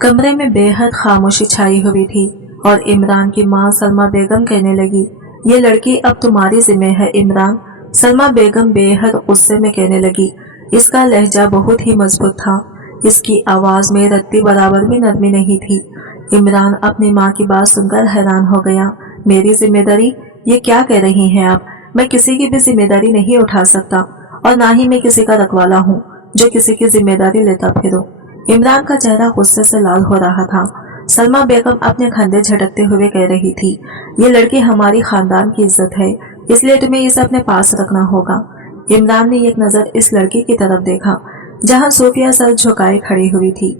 कमरे में बेहद खामोशी छाई हुई थी और इमरान की माँ सलमा बेगम कहने लगी, ये लड़की अब तुम्हारी जिम्मे है इमरान। सलमा बेगम बेहद गुस्से में कहने लगी। इसका लहजा बहुत ही मजबूत था। इसकी आवाज में रत्ती बराबर भी नरमी नहीं थी। इमरान अपनी माँ की बात सुनकर हैरान हो गया। मेरी जिम्मेदारी? ये क्या कह रही हैं आप? मैं किसी की भी जिम्मेदारी नहीं उठा सकता और ना ही मैं किसी का रखवाला हूँ जो किसी की जिम्मेदारी लेता फिरो। इमरान का चेहरा गुस्से से लाल हो रहा था। सलमा बेगम अपने कंधे झटकते हुए कह रही थी, ये लड़की हमारी खानदान की इज्जत है, इसलिए तुम्हें इसे अपने पास रखना होगा। इमरान ने एक नजर इस लड़की की तरफ देखा जहां सूफिया सर झुकाए खड़ी हुई थी।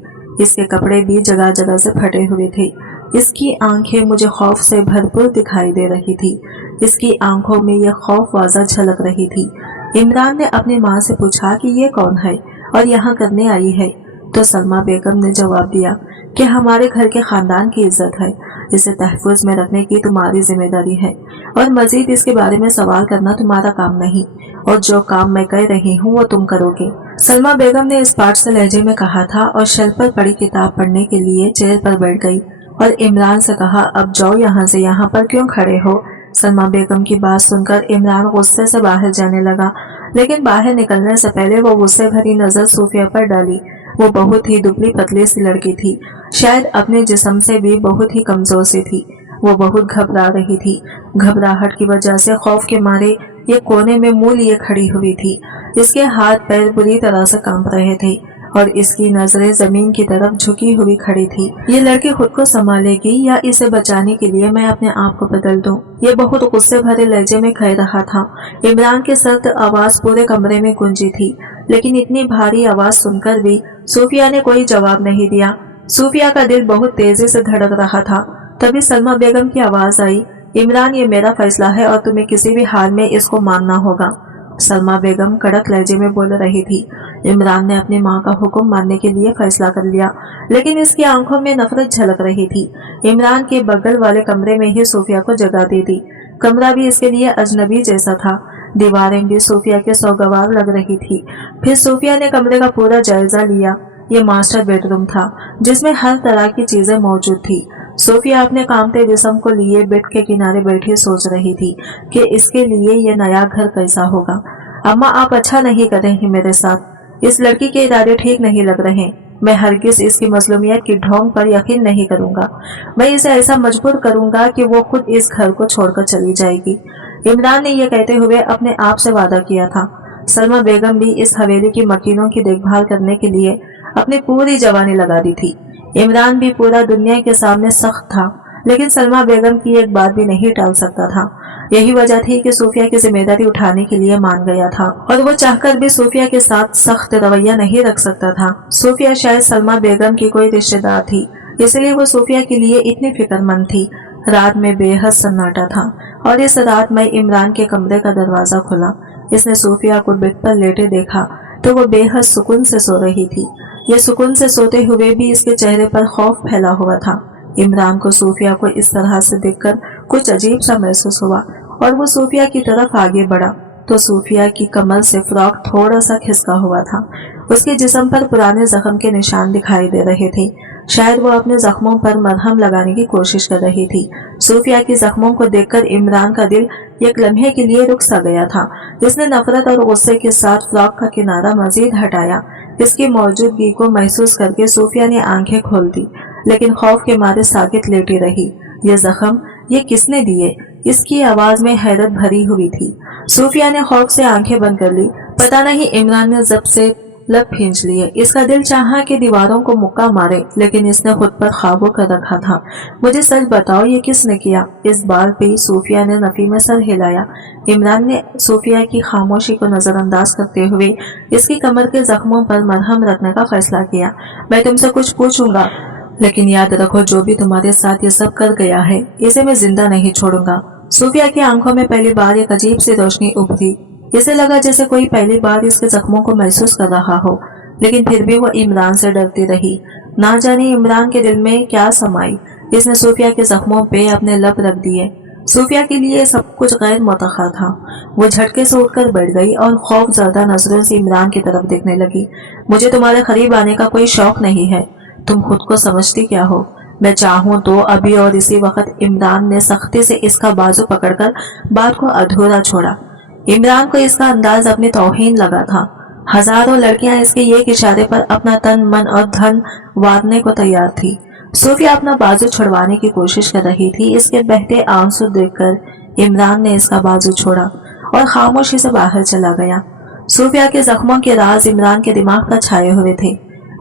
इसके कपड़े भी जगह जगह से फटे हुए थे। इसकी आंखें मुझे खौफ से भरपूर दिखाई दे रही थी। इसकी आंखों में यह खौफ वाज़ा झलक रही थी। इमरान ने अपनी माँ से पूछा कि ये कौन है और यहाँ करने आई है, तो सलमा बेगम ने जवाब दिया कि हमारे घर के खानदान की इज्जत है, इसे तहफुज में रखने की तुम्हारी जिम्मेदारी है और मजीद इसके बारे में सवाल करना तुम्हारा काम नहीं, और जो काम मैं कह रही हूँ वो तुम करोगे। सलमा बेगम ने इस पाठ से लहजे में कहा था और शेल्फ पर पड़ी किताब पढ़ने के लिए चेयर पर बैठ गई और इमरान से कहा, अब जाओ यहाँ से, यहाँ पर क्यों खड़े हो। सलमा बेगम की बात सुनकर इमरान गुस्से से बाहर जाने लगा, लेकिन बाहर निकलने से पहले वो गुस्से भरी नजर सूफिया पर डाली। वो बहुत ही दुबली पतली सी लड़की थी, शायद अपने जिस्म से भी बहुत ही कमजोर सी थी। वो बहुत घबरा रही थी। घबराहट की वजह से खौफ के मारे ये कोने में मुंह लिए खड़ी हुई थी। इसके हाथ पैर बुरी तरह से कांप रहे थे और इसकी नजरें जमीन की तरफ झुकी हुई खड़ी थी। ये लड़की खुद को संभालेगी या इसे बचाने के लिए मैं अपने आप को बदल दूं? ये बहुत गुस्से भरे लहजे में कह रहा था। इमरान की सख्त आवाज पूरे कमरे में गूंजी थी, लेकिन इतनी भारी आवाज सुनकर भी सूफिया ने कोई जवाब नहीं दिया। सूफिया का दिल बहुत तेजी से धड़क रहा था। तभी सलमा बेगम की आवाज आई, इमरान ये मेरा फैसला है और तुम्हें किसी भी हाल में इसको मानना होगा। सलमा बेगम कड़क लहजे में बोल रही थी। इमरान ने अपनी माँ का हुक्म मानने के लिए फैसला कर लिया, लेकिन इसकी आंखों में नफरत झलक रही थी। इमरान के बगल वाले कमरे में ही सूफिया को जगह दे दी। कमरा भी इसके लिए अजनबी जैसा था। दीवारें भी सूफिया के सौगवार लग रही थी। फिर सूफिया ने कमरे का पूरा जायजा लिया। ये मास्टर बेडरूम था जिसमें हर तरह की चीजें मौजूद थी। सूफिया अपने कामते जिस्म को लिए बेड के किनारे बैठी सोच रही थी कि इसके लिए यह नया घर कैसा होगा। अम्मा, आप अच्छा नहीं कर रही मेरे साथ। इस लड़की के इरादे ठीक नहीं लग रहे। मैं हरगिज इसकी मजलूमियत की ढोंग पर यकीन नहीं करूंगा। मैं इसे ऐसा मजबूर करूंगा कि वो खुद इस घर को छोड़कर चली जाएगी। इमरान ने यह कहते हुए अपने आप से वादा किया था। सलमा बेगम भी इस हवेली की मकीनों की देखभाल करने के लिए अपनी पूरी जवानी लगा दी थी। इमरान भी पूरा दुनिया के सामने सख्त था, लेकिन सलमा बेगम की एक बात भी नहीं टाल सकता था। यही वजह थी कि सूफिया की जिम्मेदारी उठाने के लिए मान गया था और वो चाहकर भी सूफिया के साथ सख्त रवैया नहीं रख सकता था। सूफिया शायद सलमा बेगम की कोई रिश्तेदार थी, इसलिए वो सूफिया के लिए इतनी फिक्रमंद थी। रात में बेहद सन्नाटा था और इस रात में इमरान के कमरे का दरवाजा खुला। इसने सूफिया को बेड पर लेटे देखा तो वो बेहद सुकून से सो रही थी। ये सुकून से सोते हुए भी इसके चेहरे पर खौफ फैला हुआ था। इमरान को सूफिया को इस तरह से देखकर कुछ अजीब सा महसूस हुआ और वो सूफिया की तरफ आगे बढ़ा तो सूफिया की कमर से फ्रॉक थोड़ा सा खिसका हुआ था। उसके जिस्म पर पुराने जख्म के निशान दिखाई दे रहे थे। शायद वो अपने जख्मों पर मरहम लगाने की कोशिश कर रही थी। सूफिया की जख्मों को देखकर इमरान का दिल एक लम्हे के लिए रुक सा गया था। इसने नफरत और गुस्से के साथ फ्रॉक का किनारा मजीद हटाया। इसकी मौजूदगी को महसूस करके सूफिया ने आंखें खोल दी, लेकिन खौफ के मारे साकित लेटी रही। ये जख्म ये किसने दिए? इसकी आवाज में हैरत भरी हुई थी। सूफिया ने खौफ से आंखें बंद कर ली। पता नहीं इमरान ने जब से लब खींच लिए। इसका दिल चाहा कि दीवारों को मुक्का मारे, लेकिन इसने खुद पर काबू कर रखा था। मुझे सच बताओ, ये किसने किया? इस बार भी सूफिया ने नफी में सर हिलाया। इमरान ने सूफिया की खामोशी को नजरअंदाज करते हुए इसकी कमर के जख्मों पर मरहम रखने का फैसला किया। मैं तुमसे कुछ पूछूंगा, लेकिन याद रखो, जो भी तुम्हारे साथ ये सब कर गया है, इसे मैं जिंदा नहीं छोड़ूंगा। सूफिया की आंखों में पहली बार एक अजीब सी रोशनी उभरी। इसे लगा जैसे कोई पहली बार इसके जख्मों को महसूस कर रहा हो, लेकिन फिर भी वो इमरान से डरती रही। ना जाने इमरान के दिल में क्या समाई। इसने सूफिया के जख्मों पे अपने लब रख दिए। सूफिया के लिए सब कुछ गैर मुतखा था। वो झटके से उठकर बैठ गई और खौफ ज्यादा नजरों से इमरान की तरफ देखने लगी। मुझे तुम्हारे करीब आने का कोई शौक नहीं है। तुम खुद को समझती क्या हो? मैं चाहूं तो अभी और इसी वक्त। इमरान ने सख्ती से इसका बाजू पकड़कर बात को अधूरा छोड़ा। इमरान को इसका अंदाज अपनी तौहीन लगा था। हजारों लड़कियां इसके एक इशारे पर अपना तन मन और धन वारने को तैयार थी। सूफिया अपना बाजू छुड़वाने की कोशिश कर रही थी। इसके बहते आंसू देखकर इमरान ने इसका बाजू छोड़ा और खामोशी से बाहर चला गया। सूफिया के जख्मों के राज इमरान के दिमाग पर छाए हुए थे।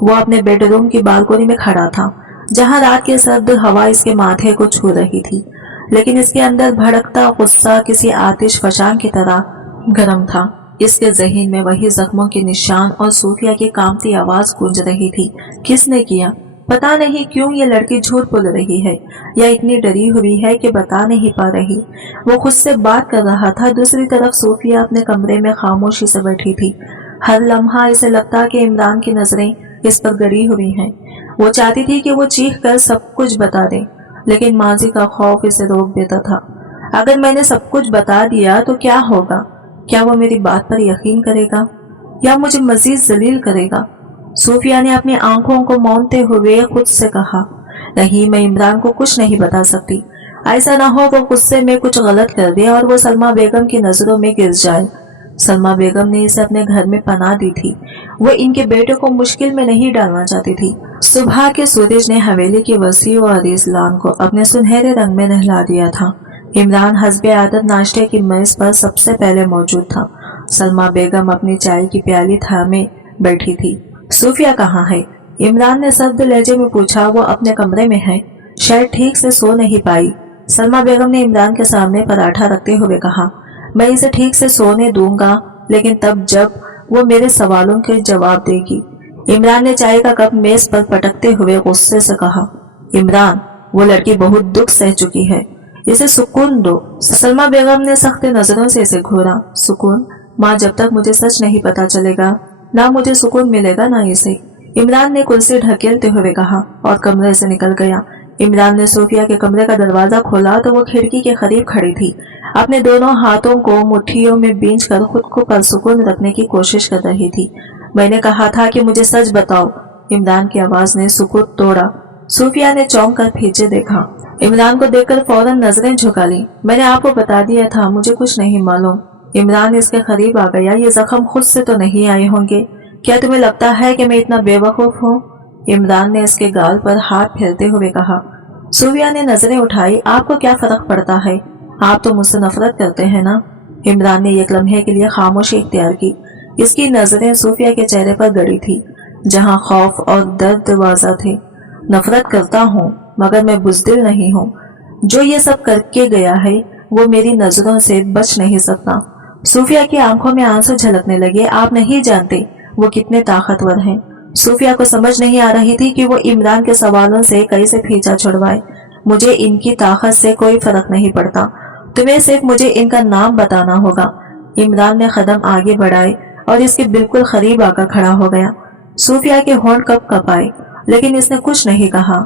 वो अपने बेडरूम की बालकोनी में खड़ा था, जहां रात की सर्द हवा इसके माथे को छू रही थी, लेकिन इसके अंदर भड़कता गुस्सा किसी आतिश फशान की तरह गर्म था। इसके जहन में वही जख्मों के निशान और सूफिया की कांपती आवाज गूंज रही थी। किसने किया? पता नहीं क्यों ये लड़की झूठ बोल रही है, या इतनी डरी हुई है कि बता नहीं पा रही। वो खुद से बात कर रहा था। दूसरी तरफ सूफिया अपने कमरे में खामोशी से बैठी थी। हर लम्हा इसे लगता कि इमरान की नजरें इस पर गड़ी हुई हैं। वो चाहती थी कि वो चीख कर सब कुछ बता दे, लेकिन माजी का खौफ इसे रोक देता था। अगर मैंने सब कुछ बता दिया तो क्या होगा? क्या वो मेरी बात पर यकीन करेगा या मुझे मजीद जलील करेगा? सूफिया ने अपनी आंखों को मौनते हुए खुद से कहा, नहीं, मैं इमरान को कुछ नहीं बता सकती। ऐसा ना हो वो गुस्से में कुछ गलत कर दे और वो सलमा बेगम की नजरों में गिर जाए। सलमा बेगम ने इसे अपने घर में पनाह दी थी। वो इनके बेटे को मुश्किल में नहीं डालना चाहती थी। सुबह के सूरज ने हवेली की वसी और अरीज लान को अपने सुनहरे रंग में नहला दिया था। इमरान हस्बे आदत नाश्ते की मेज पर सबसे पहले मौजूद था। सलमा बेगम अपनी चाय की प्याली थामे बैठी थी। सूफिया कहाँ है? इमरान ने सर्द लहजे में पूछा। वो अपने कमरे में है, शायद ठीक से सो नहीं पाई। सलमा बेगम ने इमरान के सामने पराठा रखते हुए कहा, मैं इसे ठीक से सोने दूंगा, लेकिन तब जब वो मेरे सवालों के जवाब देगी। इमरान ने चाय का कप मेज पर पटकते हुए गुस्से से कहा, इमरान, वो लड़की बहुत दुख सह चुकी है, इसे सुकून दो। सलमा बेगम ने सख्त नजरों से इसे घूरा। सुकून? माँ, जब तक मुझे सच नहीं पता चलेगा ना मुझे सुकून मिलेगा ना इसे। इमरान ने कुर्सी ढकेलते हुए कहा और कमरे से निकल गया। इमरान ने सूफिया के कमरे का दरवाजा खोला तो वो खिड़की के करीब खड़ी थी। अपने दोनों हाथों को मुट्ठियों में बींचकर खुद को परसुकून रखने की कोशिश कर रही थी। मैंने कहा था कि मुझे सच बताओ। इमरान की आवाज ने सुकूत तोड़ा। सूफिया ने चौंक कर पीछे देखा। इमरान को देखकर फौरन नजरें झुका ली। मैंने आपको बता दिया था, मुझे कुछ नहीं मालूम। इमरान इसके करीब आ गया। ये जख्म खुद से तो नहीं आए होंगे? क्या तुम्हें लगता है कि मैं इतना बेवकूफ हूँ? इमरान ने इसके गाल पर हाथ फेरते हुए कहा। सूफिया ने नजरें उठाई। आपको क्या फर्क पड़ता है? आप तो मुझसे नफरत करते हैं ना? इमरान ने एक लम्हे के लिए खामोशी इख्तियार की। इसकी नजरें सूफिया के चेहरे पर गड़ी थी, जहाँ खौफ और दर्द वाज़ा थे। नफरत करता हूँ, मगर मैं बुज़दिल नहीं हूँ। जो ये सब करके गया है वो मेरी नजरों से बच नहीं सकता। सूफिया की आंखों में आंसू झलकने लगे। आप नहीं जानते वो कितने ताकतवर हैं। सूफिया को समझ नहीं आ रही थी कि वो इमरान के सवालों से कैसे पीछा छुड़वाए। मुझे इनकी ताकत से कोई फर्क नहीं पड़ता, तुम्हें सिर्फ मुझे इनका नाम बताना होगा। इमरान ने कदम आगे बढ़ाए और इसके बिल्कुल करीब आकर खड़ा हो गया। सूफिया के होंठ कप कपाए, लेकिन इसने कुछ नहीं कहा।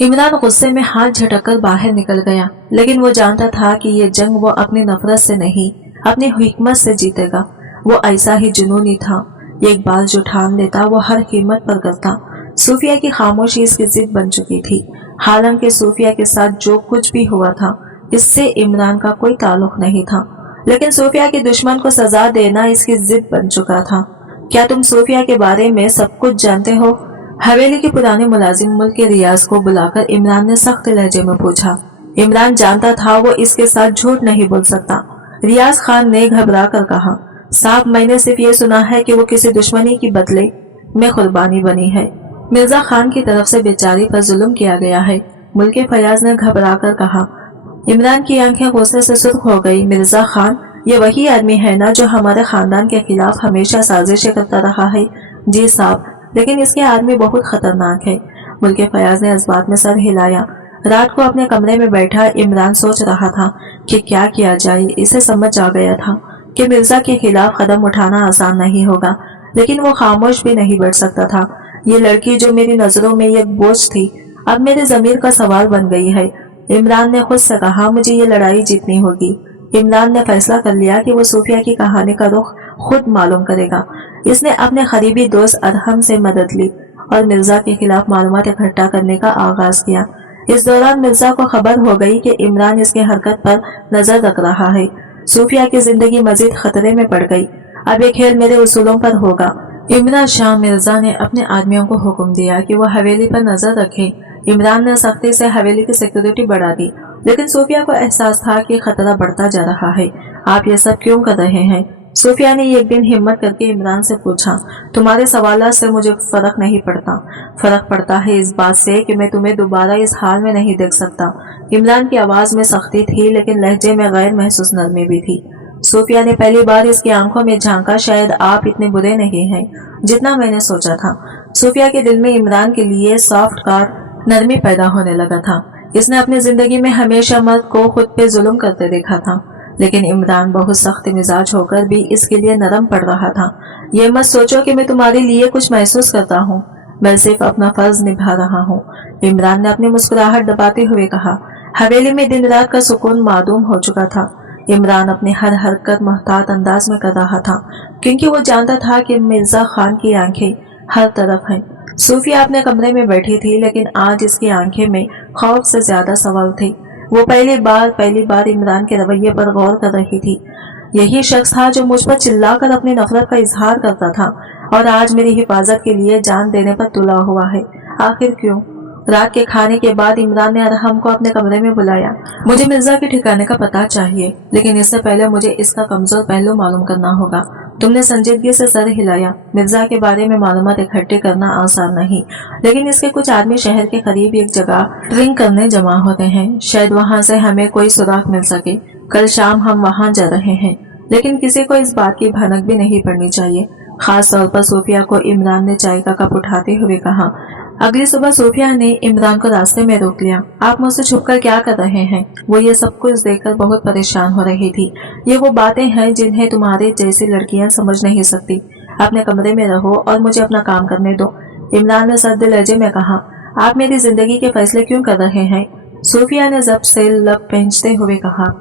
इमरान गुस्से में हाथ झटककर बाहर निकल गया, लेकिन वो जानता था कि ये जंग वो अपनी नफरत से नहीं, अपनी हिकमत से जीतेगा। वो ऐसा ही जुनूनी था। एक बार जो ठान लेता वो हर कीमत पर करता। सूफिया की खामोशी इसकी जिद बन चुकी थी। हालांकि सूफिया के साथ जो कुछ भी हुआ था इससे इमरान का कोई ताल्लुक नहीं था, लेकिन सूफिया के दुश्मन को सजा देना इसकी जिद बन चुका था। क्या तुम सूफिया के बारे में सब कुछ जानते हो? हवेली के पुराने मुलाजिम मुल्क के रियाज को बुलाकर इमरान ने सख्त लहजे में पूछा। इमरान जानता था वो इसके साथ झूठ नहीं बोल सकता। रियाज खान ने घबरा कर कहा, साहब, मैंने सिर्फ ये सुना है कि वो किसी दुश्मनी की बदले में कुर्बानी बनी है। मिर्जा खान की तरफ से बेचारी पर जुल्म किया गया है। मुल्के फयाज ने घबरा कर कहा। इमरान की आंखें गुस्से से सुर्ख हो गई। मिर्जा खान, ये वही आदमी है ना जो हमारे खानदान के खिलाफ हमेशा साजिशें करता रहा है? जी साहब, लेकिन इसके आदमी बहुत खतरनाक है। मुल्के फयाज ने इस बात में सर हिलाया। रात को अपने कमरे में बैठा इमरान सोच रहा था कि क्या किया जाए। इसे समझ आ गया था कि मिर्जा के खिलाफ कदम उठाना आसान नहीं होगा, लेकिन वो खामोश भी नहीं बैठ सकता था। ये लड़की जो मेरी नजरों में एक बोझ थी, अब मेरे जमीर का सवाल बन गई है। इमरान ने खुद से कहा, मुझे ये लड़ाई जीतनी होगी। इमरान ने फैसला कर लिया कि वो सूफिया की कहानी का रुख खुद मालूम करेगा। इसने अपने करीबी दोस्त अरहम से मदद ली और मिर्जा के खिलाफ मालूमात इकट्ठा करने का आगाज किया। इस दौरान मिर्जा को खबर हो गई कि इमरान इसकी हरकत पर नजर रख रहा है। सूफिया की जिंदगी मजीद खतरे में पड़ गई। अब ये खेल मेरे उसूलों पर होगा। इमरान शाह मिर्जा ने अपने आदमियों को हुक्म दिया कि वो हवेली पर नजर रखें। इमरान ने सख्ती से हवेली की सिक्योरिटी बढ़ा दी, लेकिन सूफिया को एहसास था कि खतरा बढ़ता जा रहा है। आप ये सब क्यों कर रहे हैं? सूफिया ने एक दिन हिम्मत करके इमरान से पूछा। तुम्हारे सवालात से मुझे फर्क नहीं पड़ता। फर्क पड़ता है इस बात से कि मैं तुम्हें दोबारा इस हाल में नहीं देख सकता। इमरान की आवाज में सख्ती थी, लेकिन लहजे में गैर महसूस नरमी भी थी। सूफिया ने पहली बार इसकी आंखों में झांका। शायद आप इतने बुरे नहीं हैं जितना मैंने सोचा था। सूफिया के दिल में इमरान के लिए सॉफ्ट कार नरमी पैदा होने लगा था। इसने अपनी जिंदगी में हमेशा मर्द को खुद पे जुल्म करते देखा था, लेकिन इमरान बहुत सख्त मिजाज होकर भी इसके लिए नरम पड़ रहा था। ये मत सोचो कि मैं तुम्हारे लिए कुछ महसूस करता हूँ, मैं सिर्फ अपना फर्ज निभा रहा हूँ। इमरान ने अपनी मुस्कुराहट दबाते हुए कहा। हवेली में दिन रात का सुकून मादूम हो चुका था। इमरान अपनी हर हरकत मोहतात अंदाज में कर रहा था, क्योंकि वो जानता था कि मिर्जा खान की आंखें हर तरफ हैं। सूफिया अपने कमरे में बैठी थी, लेकिन आज इसकी आंखें में खौफ से ज्यादा सवाल थे। वो पहली बार इमरान के रवैये पर गौर कर रही थी। यही शख्स था जो मुझ पर चिल्लाकर अपनी नफरत का इजहार करता था, और आज मेरी हिफाजत के लिए जान देने पर तुला हुआ है। आखिर क्यों? रात के खाने के बाद इमरान ने अरहम को अपने कमरे में बुलाया। मुझे मिर्जा के ठिकाने का पता चाहिए, लेकिन इससे पहले मुझे इसका कमजोर पहलू मालूम करना होगा। तुमने संजीदगी से सर हिलाया। मिर्जा के बारे में मालूमात इकट्ठी करना आसान नहीं, लेकिन इसके कुछ आदमी शहर के करीब एक जगह ड्रिंक करने जमा होते हैं। शायद वहाँ से हमें कोई सुराग मिल सके। कल शाम हम वहाँ जा रहे हैं, लेकिन किसी को इस बात की भनक भी नहीं पड़नी चाहिए। खास तौर पर सूफिया को। इमरान ने चाय का कप उठाते हुए कहा। अगली सुबह सूफिया ने इमरान को रास्ते में रोक लिया। आप मुझसे छुपकर क्या कर रहे हैं? वो ये सब कुछ देखकर बहुत परेशान हो रही थी। ये वो बातें हैं जिन्हें तुम्हारे जैसी लड़कियां समझ नहीं सकती। अपने कमरे में रहो और मुझे अपना काम करने दो। इमरान ने सर्द लहजे में कहा। आप मेरी जिंदगी के फैसले क्यों कर रहे हैं? सूफिया ने जब से लब पेंचते हुए कहा।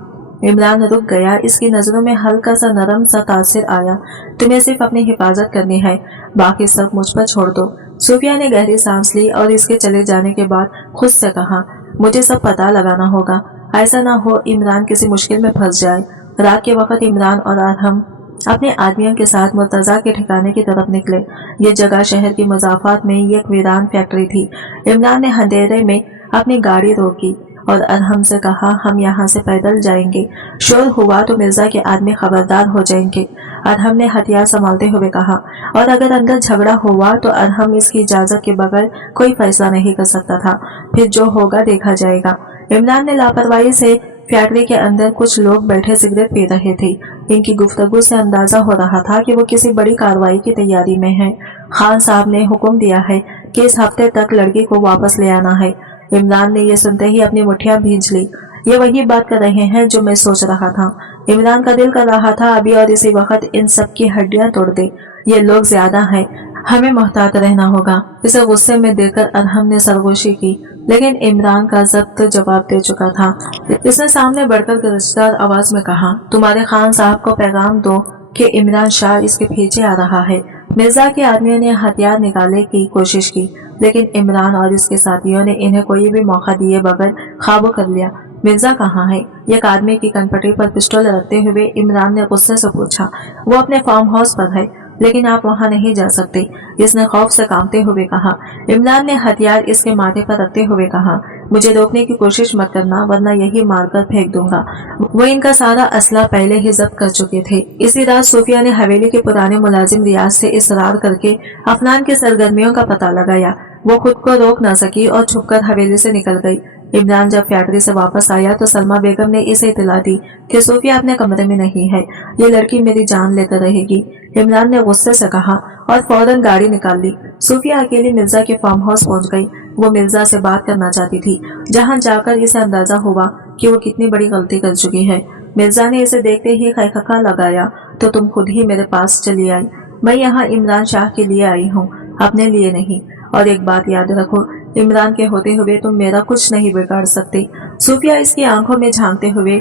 इमरान रुक गया। इसकी नजरों में हल्का सा नरम सा तासिर आया। तुम्हें सिर्फ अपनी हिफाजत करनी है, बाकी सब मुझ पर छोड़ दो। सूफिया ने गहरी सांस ली और इसके चले जाने के बाद खुद से कहा, मुझे सब पता लगाना होगा। ऐसा ना हो इमरान किसी मुश्किल में फंस जाए। रात के वक्त इमरान और अरहम अपने आदमियों के साथ मुर्तजा के ठिकाने की तरफ निकले। ये जगह शहर की मजाफात में एक वीरान फैक्ट्री थी। इमरान ने अंधेरे में अपनी गाड़ी रोकी और अरहम से कहा, हम यहाँ से पैदल जाएंगे। शोर हुआ तो मिर्जा के आदमी खबरदार हो जाएंगे। अरहम ने हथियार संभालते हुए कहा, और अगर अंदर झगड़ा हुआ तो अरहम इसकी इजाजत के बगैर कोई फैसला नहीं कर सकता था। फिर जो होगा देखा जाएगा। इमरान ने लापरवाही से फैक्ट्री के अंदर कुछ लोग बैठे सिगरेट पी रहे थे। इनकी गुफ्तगू से अंदाजा हो रहा था कि वो किसी बड़ी कार्रवाई की तैयारी में हैं। खान साहब ने हुक्म दिया है कि इस हफ्ते तक लड़की को वापस ले आना है। इमरान ने यह सुनते ही अपनी मुठ्ठियां भींच ली। ये वही बात कर रहे हैं जो मैं सोच रहा था। इमरान का दिल कर रहा था अभी और इसी वक्त इन सब की हड्डियां तोड़ दे। ये लोग ज्यादा हैं, हमें मोहतात रहना होगा। इसे गुस्से में देखकर अरहम ने सरगोशी की, लेकिन इमरान का जब्त जवाब दे चुका था। इसने सामने बढ़कर गरजदार आवाज में कहा, तुम्हारे खान साहब को पैगाम दो कि इमरान शाह इसके पीछे आ रहा है। मिर्जा के आदमियों ने हथियार निकालने की कोशिश की, लेकिन इमरान और इसके साथियों ने इन्हें कोई भी मौका दिए बगैर काबू कर लिया। मिर्जा कहाँ है? एक आदमी की कनपटी पर पिस्टल रखते हुए इमरान ने गुस्से से पूछा। वो अपने फार्म हाउस पर है, लेकिन आप वहाँ नहीं जा सकते, इसने खौफ से कांपते हुए कहा। इमरान ने हथियार इसके माथे पर रखते हुए कहा, मुझे रोकने की कोशिश मत करना, वरना यही मारकर फेंक दूंगा। वो इनका सारा असला पहले ही जब्त कर चुके थे। इसी रात सूफिया ने हवेली के पुराने मुलाजिम रियाज से इसरार करके अफनान की सरगर्मियों का पता लगाया। वो खुद को रोक न सकी और छुपकर हवेली से निकल गई। इमरान जब फैक्ट्री से वापस आया तो सलमा बेगम ने इसे इतला दी कि सूफिया अपने कमरे में नहीं है, ये लड़की मेरी जान लेकर रहेगी। इमरान ने गुस्से से कहा और फौरन गाड़ी निकाल ली। सूफिया अकेली मिर्जा के फार्म हाउस पहुंच गई। वो मिर्जा से बात करना चाहती थी, जहां जाकर इसे अंदाजा हुआ कि वो कितनी बड़ी गलती कर चुकी है। मिर्जा ने इसे देखते ही खैखा लगाया, तो तुम खुद ही मेरे पास चली आई। मैं यहाँ इमरान शाह के लिए आई हूँ, अपने लिए नहीं। और एक बात याद रखो, इमरान के होते हुए तुम मेरा कुछ नहीं बिगाड़ सकते। सूफिया इसकी आंखों में झांकते हुए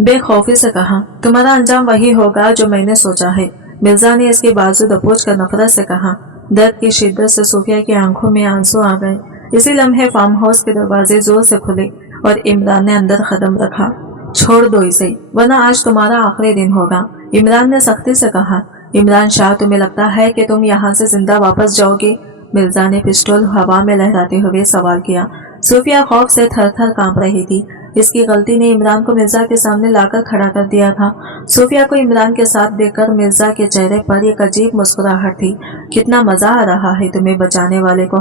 बेखौफी से कहा, तुम्हारा अंजाम वही होगा जो मैंने सोचा है। मिर्जा ने इसके बाजू दबोच कर नफरत से कहा, दर्द की शिद्दत से सूफिया की आंखों में आंसू आ गए। इसी लम्हे फार्म हाउस के दरवाजे जोर से खुले और इमरान ने अंदर कदम रखा। छोड़ दो इसे, वरना आज तुम्हारा आखिरी दिन होगा, इमरान ने सख्ती से कहा। इमरान शाह, तुम्हें लगता है कि तुम यहाँ से जिंदा वापस जाओगे? मिर्जा ने पिस्टल हवा में लहराते हुए सवाल किया। सूफिया खौफ से थर थर कांप रही थी। इसकी गलती ने इमरान को मिर्जा के सामने लाकर खड़ा कर दिया था। सूफिया को इमरान के साथ देखकर मिर्जा के चेहरे पर एक अजीब मुस्कुराहट थी। कितना मजा आ रहा है तुम्हें बचाने वाले को।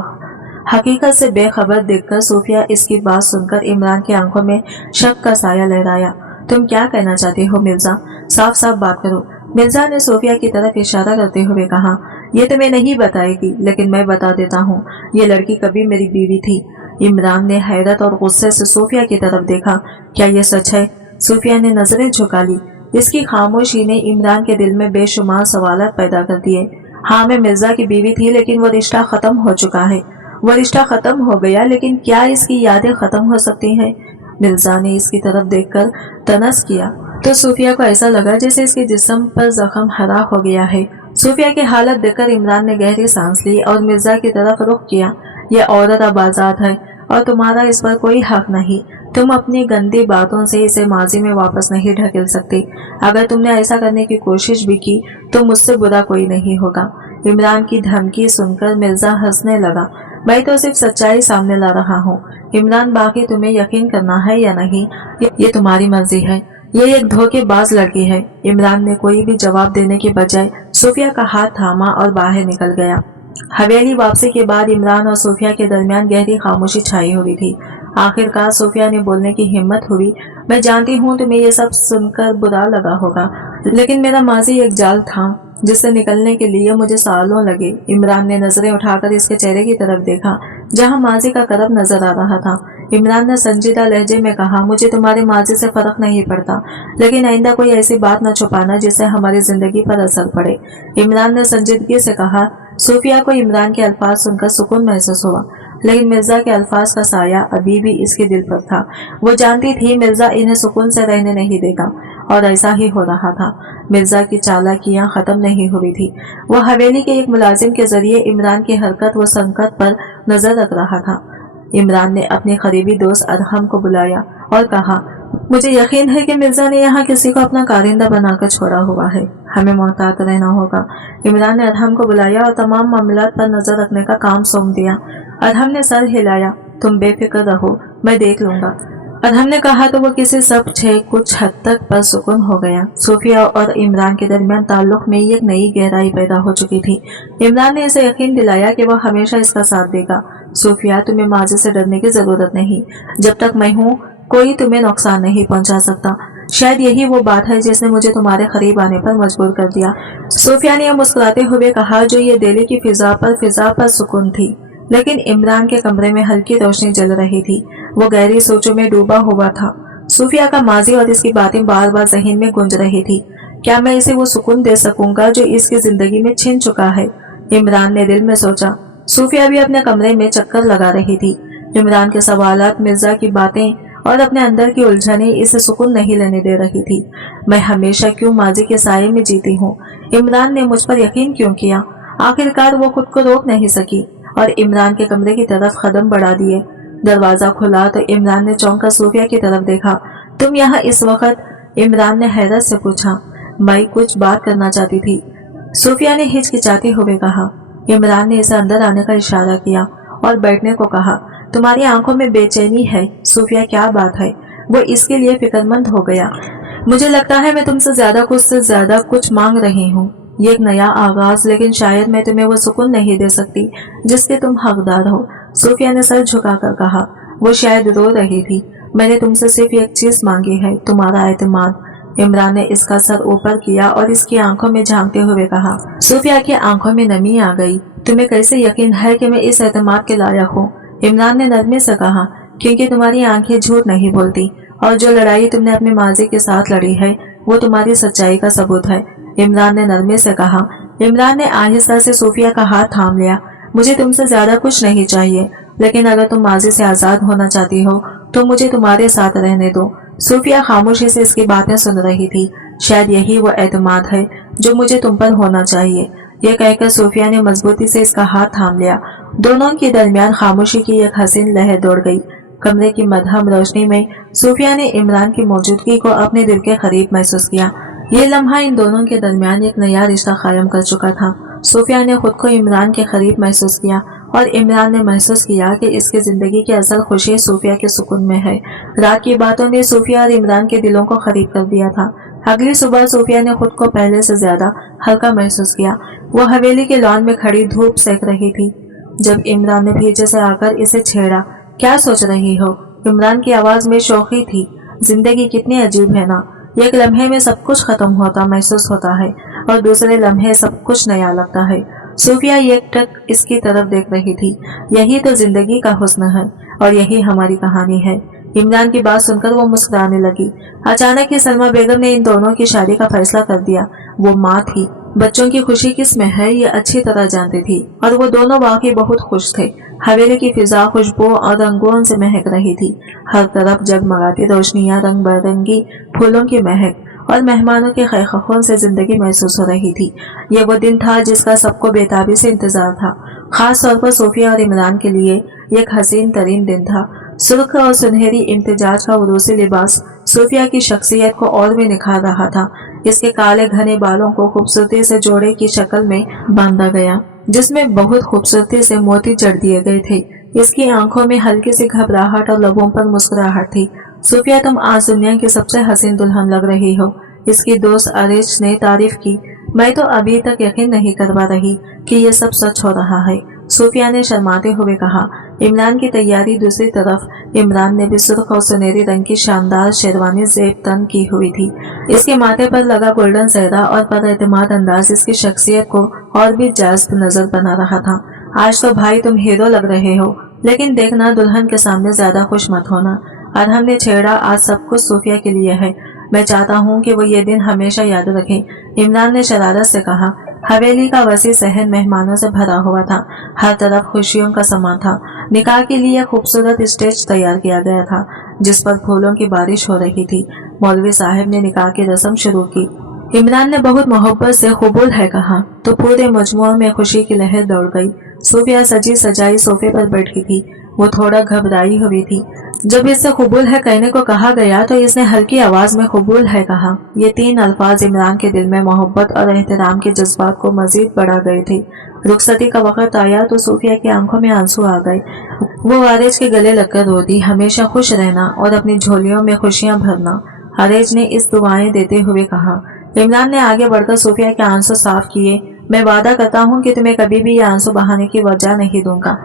हकीकत से बेखबर देखकर सूफिया इसकी बात सुनकर इमरान की आंखों में शक का साया लहराया। तुम क्या कहना चाहते हो मिर्जा? साफ साफ बात करो, मिर्जा ने सूफिया की तरफ इशारा करते हुए कहा। ये तुम्हें नहीं बताएगी, लेकिन मैं बता देता हूँ, ये लड़की कभी मेरी बीवी थी। इमरान ने हैरत और गुस्से से सूफिया की तरफ देखा। क्या ये सच है? सूफिया ने नजरें झुका ली। इसकी खामोशी ने इमरान के दिल में बेशुमार सवालात पैदा कर दिए। हाँ, मैं मिर्जा की बीवी थी, लेकिन वो रिश्ता खत्म हो चुका है। वो रिश्ता खत्म हो गया, लेकिन क्या इसकी यादें खत्म हो सकती हैं? मिर्जा ने इसकी तरफ देखकर तनस किया तो सूफिया को ऐसा लगा जैसे इसके जिस्म पर जख्म हरा हो गया है। सूफिया की हालत देखकर इमरान ने गहरी सांस ली और मिर्जा की तरफ रुख किया। यह औरत अब आजाद है और तुम्हारा इस पर कोई हक नहीं। तुम अपनी गंदी बातों से इसे माजी में वापस नहीं ढकेल सकते। अगर तुमने ऐसा करने की कोशिश भी की तो मुझसे बुरा कोई नहीं होगा। इमरान की धमकी सुनकर मिर्जा हंसने लगा। मैं तो सिर्फ सच्चाई सामने ला रहा हूँ इमरान, बाकी तुम्हें यकीन करना है या नहीं ये तुम्हारी मर्जी है। ये एक धोखेबाज लड़की है। इमरान ने कोई भी जवाब देने के बजाय सूफिया का हाथ थामा और बाहर निकल गया। हवेली वापसी के बाद इमरान और सूफिया के दरमियान गहरी खामोशी छाई हुई थी। आखिरकार सूफिया ने बोलने की हिम्मत हुई। मैं जानती हूँ तुम्हें ये सब सुनकर बुरा लगा होगा, लेकिन मेरा माजी एक जाल था जिससे निकलने के लिए मुझे सालों लगे। इमरान ने नजरें उठाकर इसके चेहरे की तरफ देखा जहां माजी का करब नजर आ रहा था। इमरान ने संजीदा लहजे में कहा, मुझे तुम्हारे माजी से फर्क नहीं पड़ता, लेकिन आइंदा कोई ऐसी बात न छुपाना जिससे हमारी जिंदगी पर असर पड़े। इमरान ने संजीदगी से कहा। सूफिया को इमरान के अल्फाज सुनकर सुकून महसूस हुआ, लेकिन मिर्जा के अल्फाज का साया अभी भी इसके दिल पर था। वो जानती थी मिर्जा इन्हें सुकून से रहने नहीं देगा, और ऐसा ही हो रहा था। मिर्जा की चालाकियां खत्म नहीं हुई थी। वो हवेली के एक मुलाजिम के जरिए इमरान की हरकत व संकट पर नजर रख रहा था। इमरान ने अपने करीबी दोस्त अदहम को बुलाया और कहा, मुझे यकीन है कि मिर्जा ने यहाँ किसी को अपना कारिंदा बनाकर छोड़ा हुआ है। हमें मोहतात रहना होगा। इमरान ने अदहम को बुलाया और तमाम मामलात पर नजर रखने का काम सौंप दिया। अदहम ने सर हिलाया। तुम बेफिक्र रहो, मैं देख लूंगा। अदहम ने कहा तो वो किसी सब छे कुछ हद तक पर सुकून हो गया। सूफिया और इमरान के दरमियान ताल्लुक में एक नई गहराई पैदा हो चुकी थी। इमरान ने इसे यकीन दिलाया कि वह हमेशा इसका साथ देगा। सूफिया, तुम्हें माजी से डरने की जरूरत नहीं। जब तक मैं हूँ कोई तुम्हें नुकसान नहीं पहुंचा सकता। शायद यही वो बात है जिसने मुझे तुम्हारे करीब आने पर मजबूर कर दिया। सूफिया ने मुस्कुराते हुए कहा, जो ये दिल्ली की फिजा पर सुकून थी। लेकिन इमरान के कमरे में हल्की रोशनी जल रही थी। वो गहरी सोचों में डूबा हुआ था। सूफिया का माजी और इसकी बातें बार बार जहन में गूंज रही थी। क्या मैं इसे वो सुकून दे सकूंगा जो इसकी जिंदगी में छिन चुका है? इमरान ने दिल में सोचा। सूफिया भी अपने कमरे में चक्कर लगा रही थी। इमरान के सवालात, मिर्जा की बातें और अपने अंदर की उलझने इसे सुकून नहीं लेने दे रही थी। मैं हमेशा क्यों माजी के साये में जीती हूँ? इमरान ने मुझ पर यकीन क्यों किया? आखिरकार वो खुद को रोक नहीं सकी और इमरान के कमरे की तरफ कदम बढ़ा दिए। दरवाजा खुला तो इमरान ने चौंक कर सूफिया की तरफ देखा। तुम यहाँ इस वक्त? इमरान ने हैरत से पूछा। मैं कुछ बात करना चाहती थी, सूफिया ने हिचकिचाते हुए कहा। इमरान ने इसे अंदर आने का इशारा किया और बैठने को कहा। तुम्हारी आंखों में बेचैनी है सूफिया, क्या बात है? वो इसके लिए फिक्रमंद हो गया। मुझे लगता है मैं तुमसे ज्यादा कुछ मांग रही हूँ। ये एक नया आगाज, लेकिन शायद मैं तुम्हें वो सुकून नहीं दे सकती जिसके तुम हकदार हो। सूफिया ने सर झुकाकर कहा। वो शायद रो रही थी। मैंने तुमसे सिर्फ एक चीज मांगी है, तुम्हारा एतमाद। इमरान ने इसका सर ऊपर किया और इसकी आंखों में झांकते हुए कहा। सूफिया की आंखों में नमी आ गई। तुम्हें कैसे यकीन है कि मैं इस एतमाद के लायक हूँ? इमरान ने नरमी से कहा। क्योंकि तुम्हारी आंखें झूठ नहीं बोलती और जो लड़ाई तुमने अपने माजी के साथ लड़ी है वो तुम्हारी सच्चाई का सबूत है। इमरान ने नरमी से कहा। इमरान ने आहिस्ता से सूफिया का हाथ थाम लिया। मुझे तुमसे ज्यादा कुछ नहीं चाहिए, लेकिन अगर तुम माजी से आजाद होना चाहती हो तो मुझे तुम्हारे साथ रहने दो। सूफिया खामोशी से इसकी बातें सुन रही थी। शायद यही वो एतमाद है जो मुझे तुम पर होना चाहिए। یہ کہہ کر صوفیہ نے مضبوطی سے اس کا ہاتھ تھام لیا۔ دونوں کے درمیان خاموشی کی ایک حسین لہر دوڑ گئی۔ کمرے کی مدھم روشنی میں صوفیہ نے عمران کی موجودگی کو اپنے دل کے قریب محسوس کیا۔ یہ لمحہ ان دونوں کے درمیان ایک نیا رشتہ قائم کر چکا تھا۔ صوفیہ نے خود کو عمران کے قریب محسوس کیا اور عمران نے محسوس کیا کہ اس کی زندگی کی اصل خوشی صوفیہ کے سکون میں ہے۔ رات کی باتوں نے صوفیہ اور عمران کے دلوں کو قریب کر دیا تھا۔ اگلی صبح صوفیہ نے خود کو پہلے سے زیادہ ہلکا محسوس کیا۔ وہ حویلی کے لان میں کھڑی دھوپ سینک رہی تھی جب عمران نے پیچھے سے آ کر اسے چھیڑا۔ کیا سوچ رہی ہو؟ عمران کی آواز میں شوخی تھی۔ زندگی کتنی عجیب ہے نا، ایک لمحے میں سب کچھ ختم ہوتا محسوس ہوتا ہے اور دوسرے لمحے سب کچھ نیا لگتا ہے۔ صوفیہ ایک ٹک اس کی طرف دیکھ رہی تھی۔ یہی تو زندگی کا حسن ہے اور یہی ہماری کہانی ہے۔ عمران کی بات سن کر وہ مسکرانے لگی۔ اچانک ہی سلمیٰ بیگم نے ان دونوں کی شادی کا فیصلہ کر دیا۔ وہ ماں تھی، بچوں کی خوشی کس میں ہے یہ اچھی طرح جانتی تھی اور وہ دونوں واقعی بہت خوش تھے۔ حویلی کی فضا خوشبو اور رنگوں سے مہک رہی تھی۔ ہر طرف جگمگاتی روشنیاں، رنگ برنگی پھولوں کی مہک اور مہمانوں کے خیخخون سے زندگی محسوس ہو رہی تھی۔ یہ وہ دن تھا جس کا سب کو بے تابی سے انتظار تھا۔ خاص طور پر صوفیہ اور عمران کے لیے ایک حسین ترین دن تھا۔ سرخ اور سنہری امتزاج کا عروسی لباس صوفیہ کی شخصیت کو اور بھی نکھار رہا تھا۔ اس کے کالے گھنے بالوں کو خوبصورتی سے جوڑے کی شکل میں باندھا گیا جس میں بہت خوبصورتی سے موتی جڑ دیے گئے تھے۔ اس کی آنکھوں میں ہلکی سی گھبراہٹ اور لبوں پر مسکراہٹ تھی۔ صوفیہ تم آج دنیا کی سب سے حسین دلہن لگ رہی ہو، اس کی دوست ارش نے تعریف کی۔ میں تو ابھی تک یقین نہیں کر پا رہی کہ یہ سب سچ ہو رہا ہے، صوفیہ نے شرماتے ہوئے کہا۔ عمران کی تیاری دوسری طرف عمران نے بھی سرخ اور سنہری رنگ کی شاندار شیروانی زیب تن کی ہوئی تھی۔ اس کے ماتھے پر لگا گولڈن چہرہ اور پر اعتماد انداز اس کی شخصیت کو اور بھی جذب نظر بنا رہا تھا۔ آج تو بھائی تم ہیرو لگ رہے ہو، لیکن دیکھنا دلہن کے سامنے زیادہ خوش مت ہونا۔ ارحم نے چھیڑا، آج سب کچھ صوفیہ کے لیے ہے، میں چاہتا ہوں کہ وہ یہ دن ہمیشہ یاد رکھیں۔ عمران نے شرارت سے کہا۔ حویلی کا وسیع صحن مہمانوں سے بھرا ہوا تھا، ہر طرف خوشیوں کا سما تھا۔ نکاح کے لیے خوبصورت اسٹیج تیار کیا گیا تھا جس پر پھولوں کی بارش ہو رہی تھی۔ مولوی صاحب نے نکاح کی رسم شروع کی۔ عمران نے بہت محبت سے قبول ہے کہا تو پورے مجموعہ میں خوشی کی لہر دوڑ گئی۔ صوفیہ سجی سجائی صوفے پر بیٹھی تھی، وہ تھوڑا گھبرائی ہوئی تھی۔ جب اس سے قبول ہے کہنے کو کہا گیا تو اس نے ہلکی آواز میں قبول ہے کہا۔ یہ تین الفاظ عمران کے دل میں محبت اور احترام کے جذبات کو مزید بڑھا گئے تھے۔ رخصتی کا وقت آیا تو صوفیہ کی آنکھوں میں آنسو آ گئے۔ وہ عارج کے گلے لگ کر رو دی، ہمیشہ خوش رہنا اور اپنی جھولیوں میں خوشیاں بھرنا، عارج نے اس دعائیں دیتے ہوئے کہا۔ عمران نے آگے بڑھ کر صوفیہ کے آنسو صاف کیے۔ میں وعدہ کرتا ہوں کہ تمہیں کبھی بھی یہ آنسو بہانے کی وجہ نہیں دوں گا،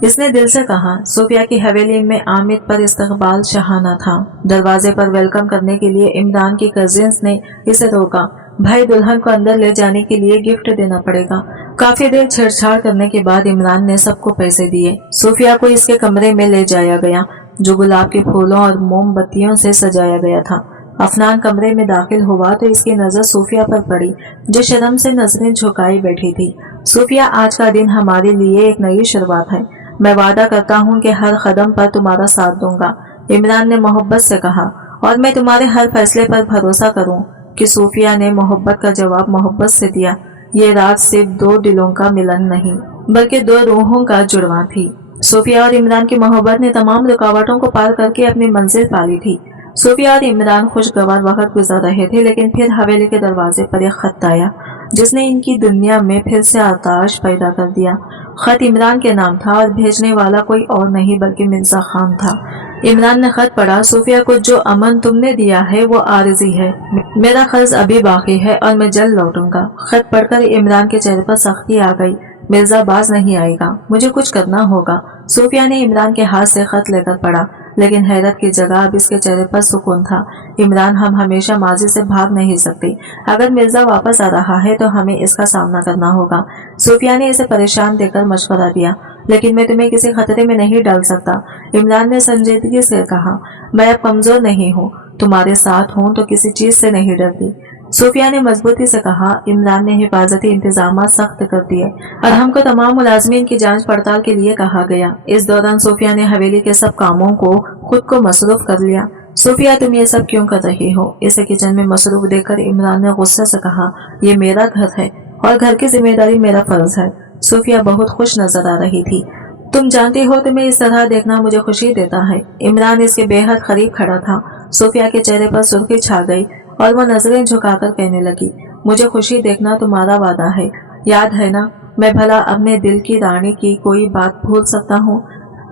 اس نے دل سے کہا۔ صوفیہ کی حویلی میں عامد پر استقبال شاہانہ تھا۔ دروازے پر ویلکم کرنے کے لیے عمران کی کزنز نے اسے روکا۔ بھائی دلہن کو اندر لے جانے کے لیے گفٹ دینا پڑے گا۔ کافی دیر چھیڑ چھاڑ کرنے کے بعد عمران نے سب کو پیسے دیے۔ صوفیہ کو اس کے کمرے میں لے جایا گیا جو گلاب کے پھولوں اور موم بتیوں سے سجایا گیا تھا۔ افنان کمرے میں داخل ہوا تو اس کی نظر صوفیہ پر پڑی جو شرم سے نظریں جھکائی بیٹھی تھی۔ صوفیہ، آج کا دن ہمارے لیے ایک نئی شروعات ہے، میں وعدہ کرتا ہوں کہ ہر قدم پر تمہارا ساتھ دوں گا، عمران نے محبت سے کہا، اور میں تمہارے ہر فیصلے پر بھروسہ کروں کہ صوفیہ نے محبت کا جواب محبت سے دیا۔ یہ رات صرف دو دلوں کا ملن نہیں بلکہ دو روحوں کا جڑواں تھی۔ صوفیہ اور عمران کی محبت نے تمام رکاوٹوں کو پار کر کے اپنی منزل پا لی تھی۔ صوفیہ اور عمران خوشگوار وقت گزار رہے تھے، لیکن پھر حویلی کے دروازے پر ایک خط آیا جس نے ان کی دنیا میں پھر سے آتش پیدا کر دیا۔ خط عمران کے نام تھا اور بھیجنے والا کوئی اور نہیں بلکہ مرزا خان تھا۔ عمران نے خط پڑھا، صوفیہ کو جو امن تم نے دیا ہے وہ عارضی ہے، میرا قرض ابھی باقی ہے اور میں جلد لوٹوں گا۔ خط پڑھ کر عمران کے چہرے پر سختی آ گئی۔ مرزا باز نہیں آئے گا، مجھے کچھ کرنا ہوگا۔ صوفیہ نے عمران کے ہاتھ سے خط لے کر پڑھا، لیکن حیرت کی جگہ اب اس کے چہرے پر سکون تھا۔ عمران، ہم ہمیشہ ماضی سے بھاگ نہیں سکتے، اگر مرزا واپس آ رہا ہے تو ہمیں اس کا سامنا کرنا ہوگا۔ صوفیہ نے اسے پریشان دے کر مشورہ دیا، لیکن میں تمہیں کسی خطرے میں نہیں ڈال سکتا، عمران نے سنجیدگی سے کہا۔ میں اب کمزور نہیں ہوں، تمہارے ساتھ ہوں تو کسی چیز سے نہیں ڈرتی، صوفیہ نے مضبوطی سے کہا۔ عمران نے حفاظتی انتظامات سخت کر دیے اور ہم کو تمام ملازمین کی جانچ پڑتال کے لیے کہا گیا۔ اس دوران صوفیہ نے حویلی کے سب کاموں کو خود کو مصروف کر لیا۔ صوفیہ، تم یہ سب کیوں کر رہی ہو؟ اسے کچن میں مصروف دیکھ کر عمران نے غصے سے کہا، یہ میرا گھر ہے और घर की जिम्मेदारी मेरा फर्ज है। सूफिया बहुत खुश नजर आ रही थी। तुम जानती हो तुम्हें इस तरह देखना मुझे खुशी देता है। इमरान इसके बेहद करीब खड़ा था। सूफिया के चेहरे पर सुर्खी छा गई और वो नजरें झुकाकर कहने लगी, मुझे खुशी देखना तुम्हारा वादा है, याद है ना? मैं भला अपने दिल की रानी की कोई बात भूल सकता हूँ?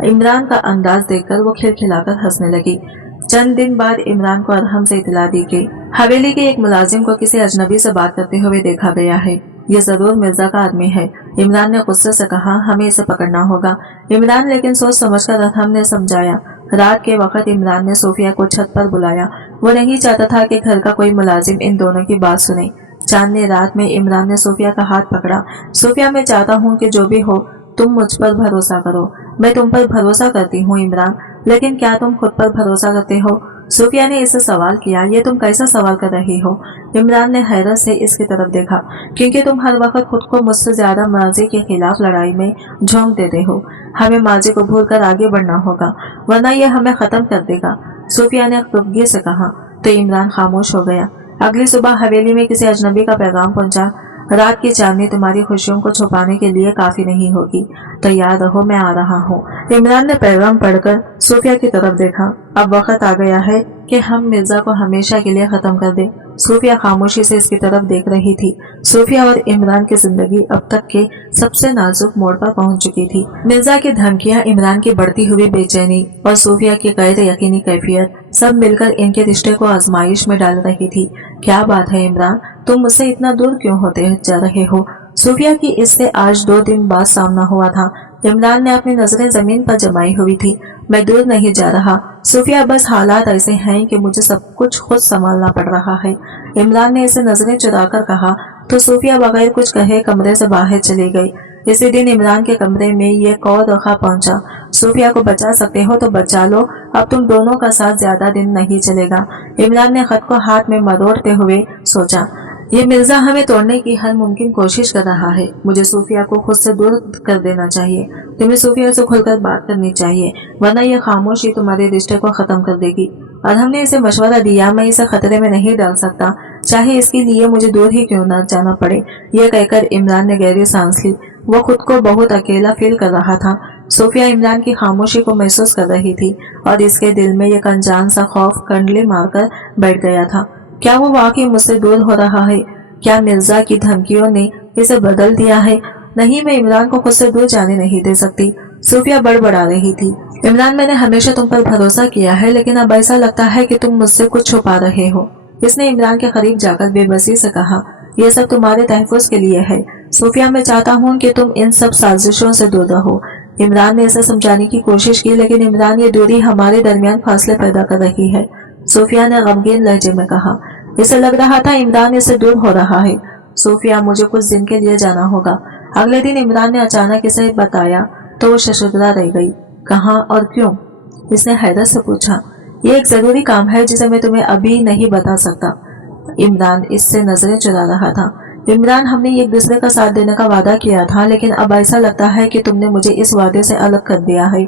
इमरान का अंदाज देखकर वो खिलखिलाकर हंसने लगी। चंद दिन बाद इमरान को अरहम से इतला दी कि हवेली के एक मुलाजिम को किसी अजनबी से बात करते हुए देखा गया है। ये जरूर मिर्जा का आदमी है। इमरान ने गुस्से से कहा, हमें इसे पकड़ना होगा। इमरान लेकिन सोच समझकर अरहम ने समझाया। रात के वक्त इमरान ने सूफिया को छत पर बुलाया। वो नहीं चाहता था कि घर का कोई मुलाजिम इन दोनों की बात सुने। चांदनी रात में इमरान ने सूफिया का हाथ पकड़ा। सूफिया, मैं चाहता हूँ कि जो भी हो तुम मुझ पर भरोसा करो। मैं तुम पर भरोसा करती हूँ इमरान, लेकिन क्या तुम खुद पर भरोसा करते हो? सूफिया ने इससे सवाल किया। ये तुम कैसा सवाल कर रही हो? इमरान ने हैरत से इसकी तरफ देखा। क्योंकि तुम हर वक्त खुद को मुझसे ज्यादा माजी के खिलाफ लड़ाई में झोंक देते हो। हमें माजी को भूलकर आगे बढ़ना होगा, वरना यह हमें खत्म कर देगा, सूफिया ने खुफगी से कहा। तो इमरान खामोश हो गया। अगली सुबह हवेली में किसी अजनबी का पैगाम पहुंचा। रात की चांदनी तुम्हारी खुशियों को छुपाने के लिए काफी नहीं होगी, तैयार रहो, मैं आ रहा हूँ। इमरान ने पैगाम पढ़कर सूफिया की तरफ देखा। अब वक्त आ गया है कि हम मिर्जा को हमेशा के लिए खत्म कर दें। सूफिया खामोशी से इसकी तरफ देख रही थी। सूफिया और इमरान की जिंदगी अब तक के सबसे नाजुक मोड़ पर पहुंच चुकी थी। मिर्जा की धमकियां, इमरान की बढ़ती हुई बेचैनी और सूफिया की गैर यकीनी कैफियत सब मिलकर इनके रिश्ते को आजमाइश में डाल रही थी। क्या बात है इमरान, तुम मुझसे इतना दूर क्यों होते जा रहे हो? सूफिया की इससे आज 2 दिन बाद सामना हुआ था। इमरान ने अपनी नजरें जमीन पर जमाई हुई थी। मैं दूर नहीं जा रहा सूफिया, बस हालात ऐसे हैं कि मुझे सब कुछ खुद संभालना पड़ रहा है। इमरान ने इसे नजरें चुराकर कहा तो सूफिया बगैर कुछ कहे कमरे से बाहर चली गई। इसी दिन इमरान के कमरे में ये कौर रखा पहुंचा। सूफिया को बचा सकते हो तो बचा लो, अब तुम दोनों का साथ ज्यादा दिन नहीं चलेगा। इमरान ने खत को हाथ में मरोड़ते हुए सोचा, ये मिर्जा हमें तोड़ने की हर मुमकिन कोशिश कर रहा है। मुझे सूफिया को खुद से दूर कर देना चाहिए। तुम्हें सूफिया से खुलकर बात करनी चाहिए, वरना यह खामोशी तुम्हारे रिश्ते को खत्म कर देगी। और हमने इसे मशवरा दिया, मैं इसे खतरे में नहीं डाल सकता, चाहे इसके लिए मुझे दूर ही क्यों न जाना पड़े। यह कहकर इमरान ने गहरी सांस ली। वो खुद को बहुत अकेला फील कर रहा था। सूफिया इमरान की खामोशी को महसूस कर रही थी और इसके दिल में एक अनजान सा खौफ कंडली मारकर बैठ गया था। क्या वो वाकई मुझसे दूर हो रहा है? क्या मिर्जा की धमकियों ने इसे बदल दिया है? नहीं, मैं इमरान को खुद से दूर जाने नहीं दे सकती। सूफिया बड़बड़ा रही थी। इमरान, मैंने हमेशा तुम पर भरोसा किया है, लेकिन अब ऐसा लगता है कि तुम मुझसे कुछ छुपा रहे हो। इसने इमरान के करीब जाकर बेबसी से कहा, यह सब तुम्हारे तहफ़्फ़ुज़ के लिए है। सूफिया, मैं चाहता हूँ कि तुम इन सब साजिशों से दूर रहो। इमरान ने इसे समझाने की कोशिश की, लेकिन इमरान, ये दूरी हमारे दरमियान फासले पैदा कर रही है। सूफिया ने गमगीन लहजे में कहा। इसे लग रहा था इमरान इससे दूर हो रहा है। सूफिया, मुझे कुछ दिन के लिए जाना होगा। अगले दिन इमरान ने अचानक इसे बताया तो वो शशुद्रा रह गई। कहाँ और क्यों? इसने हैरत से पूछा। ये एक जरूरी काम है जिसे मैं तुम्हें अभी नहीं बता सकता। इमरान इससे नजरें चुरा रहा था। इमरान, हमने एक दूसरे का साथ देने का वादा किया था, लेकिन अब ऐसा लगता है कि तुमने मुझे इस वादे से अलग कर दिया है।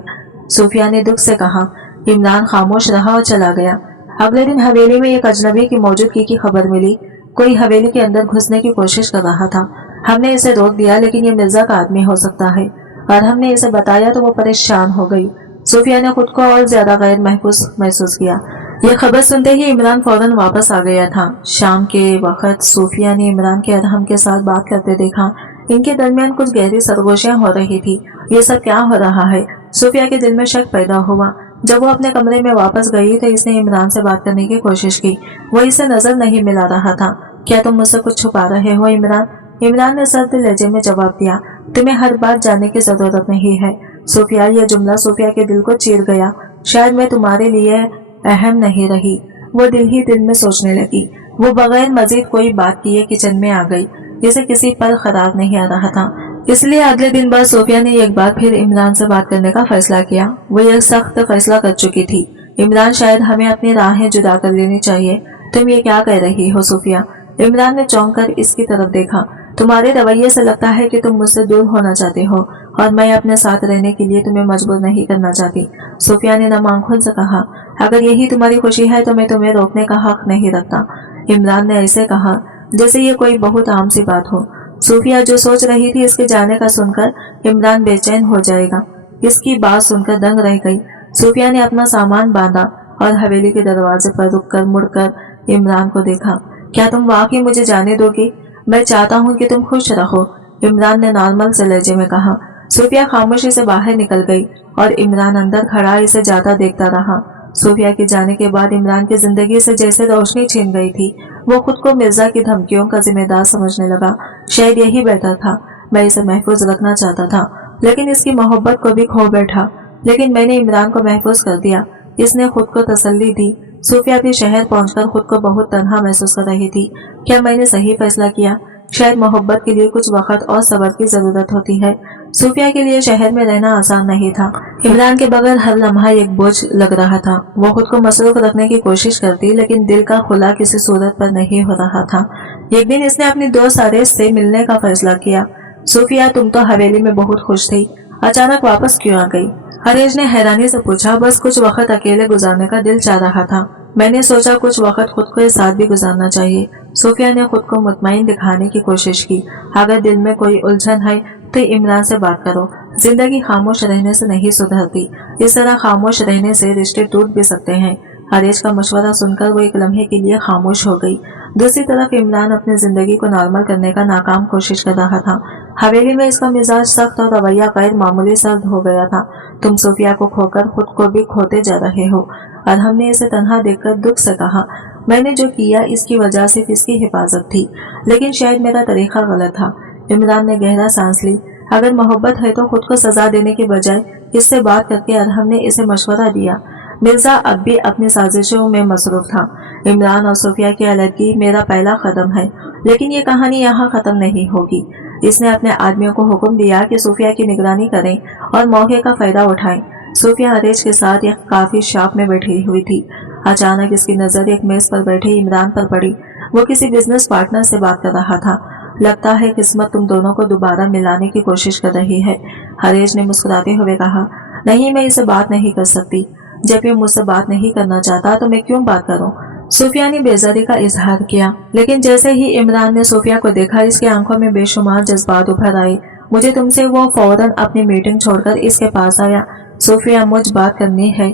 सूफिया ने दुख से कहा। इमरान खामोश रहा और चला गया। अगले दिन हवेली में एक अजनबी की मौजूदगी की खबर मिली। कोई हवेली के अंदर घुसने की कोशिश कर रहा था। हमने इसे रोक दिया, लेकिन ये मिर्जा का आदमी हो सकता है। और हमने इसे बताया तो वो परेशान हो गई। सूफिया ने खुद को और ज्यादा गैर महसूस किया। ये खबर सुनते ही इमरान फौरन वापस आ गया था। शाम के वक्त सूफिया ने इमरान के अरहम के साथ बात करते देखा। इनके दरमियान कुछ गहरी सरगोशियां हो रही थी। ये सब क्या हो रहा है? सूफिया के दिल में शक पैदा हुआ। जब वो अपने कमरे में वापस गई तो इसने इमरान से बात करने की कोशिश की। वो इसे नजर नहीं मिला रहा था। क्या तुम मुझसे कुछ छुपा रहे हो इमरान? इमरान ने सर्द लहजे में जवाब दिया। तुम्हें हर बात जानने की जरूरत नहीं है। सूफिया, यह जुमला सूफिया के दिल को चीर गया। शायद मैं तुम्हारे लिए अहम नहीं रही। वो दिल ही दिल में सोचने लगी। वो बगैर मजीद कोई बात किए किचन में आ गई। जिसे किसी पर खराब नहीं आ रहा था। इसलिए अगले दिन बाद सूफिया ने एक बार फिर इमरान से बात करने का फैसला किया। वो एक सख्त फैसला कर चुकी थी। इमरान, शायद हमें अपनी राहें जुदा कर लेनी चाहिए। तुम ये क्या कह रही हो सूफिया? इमरान ने चौंक कर इसकी तरफ देखा। तुम्हारे रवैये से लगता है कि तुम मुझसे दूर होना चाहते हो और मैं अपने साथ रहने के लिए तुम्हें मजबूर नहीं करना चाहती। सूफिया ने नम आंखों से कहा, अगर यही तुम्हारी खुशी है तो मैं तुम्हें रोकने का हक नहीं रखता। इमरान ने ऐसे कहा जैसे ये कोई बहुत आम सी बात हो। सूफिया जो सोच रही थी इसके जाने का सुनकर इमरान बेचैन हो जाएगा, इसकी बात सुनकर दंग रह गई। सूफिया ने अपना सामान बांधा और हवेली के दरवाजे पर रुककर मुड़कर इमरान को देखा। क्या तुम वाकई मुझे जाने दोगे? मैं चाहता हूँ कि तुम खुश रहो, इमरान ने नॉर्मल से लहजे में कहा। सूफिया खामोशी से बाहर निकल गई और इमरान अंदर खड़ा इसे जाता देखता रहा। सूफिया के जाने के बाद इमरान की जिंदगी से जैसे रोशनी छीन गई थी। वो खुद को मिर्जा की धमकियों का जिम्मेदार समझने लगा। शायद यही बेहतर था। मैं इसे महफूज रखना चाहता था, लेकिन इसकी मोहब्बत को भी खो बैठा। लेकिन मैंने इमरान को महफूज कर दिया, इसने खुद को तसल्ली दी। सूफिया भी शहर पहुंचकर खुद को बहुत तन्हा महसूस कर रही थी। क्या मैंने सही फैसला किया? शायद मोहब्बत के लिए कुछ वक्त और सब्र की जरूरत होती है। सूफिया के लिए शहर में रहना आसान नहीं था। इमरान के बगैर हर लम्हा एक बोझ लग रहा था। वो खुद को मसरूफ रखने की कोशिश करती, लेकिन दिल का खुला किसी सूरत पर नहीं हो रहा था। एक दिन इसने अपनी दोस्त आरेश से मिलने का फैसला किया। सूफिया, तुम तो हवेली में बहुत खुश थी, अचानक वापस क्यों आ गई? आरेश ने हैरानी से पूछा। बस कुछ वक्त अकेले गुजारने का दिल चाह रहा था। मैंने सोचा कुछ वक्त खुद के साथ भी गुजारना चाहिए। सूफिया ने खुद को मुतमईन दिखाने की कोशिश की। अगर दिल में कोई उलझन है तो इमरान से बात करो। जिंदगी खामोश रहने से नहीं सुधरती, इस तरह खामोश रहने से रिश्ते टूट भी सकते हैं। आरेश का मशवरा सुनकर वो एक लम्हे के लिए खामोश हो गई। दूसरी तरफ इमरान अपनी जिंदगी को नॉर्मल करने का नाकाम कोशिश कर रहा था। हवेली में इसका मिजाज सख्त और रवैया गैर मामूली सर्द हो गया था। तुम सूफिया को खोकर खुद को भी खोते जा रहे हो। और हमने इसे तन्हा देखकर दुख से कहा, मैंने जो किया इसकी वजह सिर्फ इसकी हिफाजत थी, लेकिन शायद मेरा तरीका गलत था। इमरान ने गहरा सांस ली। अगर मोहब्बत है तो खुद को सजा देने के बजाय इससे बात करके अरहम ने इसे मशवरा दिया। मिर्जा अब भी अपनी साजिशों में मसरूफ था। इमरान और सूफिया की अलग मेरा पहला कदम है, लेकिन ये कहानी यहाँ खत्म नहीं होगी। इसने अपने आदमियों को हुक्म दिया कि सूफिया की निगरानी करें और मौके का फायदा उठाएं। सूफिया आरेश के साथ एक काफी शॉप में बैठी हुई थी। अचानक इसकी नजर एक मेज पर बैठे इमरान पर पड़ी। वो किसी बिजनेस पार्टनर से बात कर रहा था। लगता है किस्मत तुम दोनों को दोबारा मिलाने की कोशिश कर रही है, आरेश ने मुस्कुराते हुए कहा। नहीं, मैं इसे बात नहीं कर सकती। जब ये मुझसे बात नहीं करना चाहता तो मैं क्यों बात करूं? सूफिया ने बेजारी का इजहार किया, लेकिन जैसे ही इमरान ने सूफिया को देखा इसकी आंखों में बेशुमार जज्बात उभर आए। मुझे तुमसे, वो फौरन अपनी मीटिंग छोड़कर इसके पास आया। सूफिया, मुझ बात करनी है।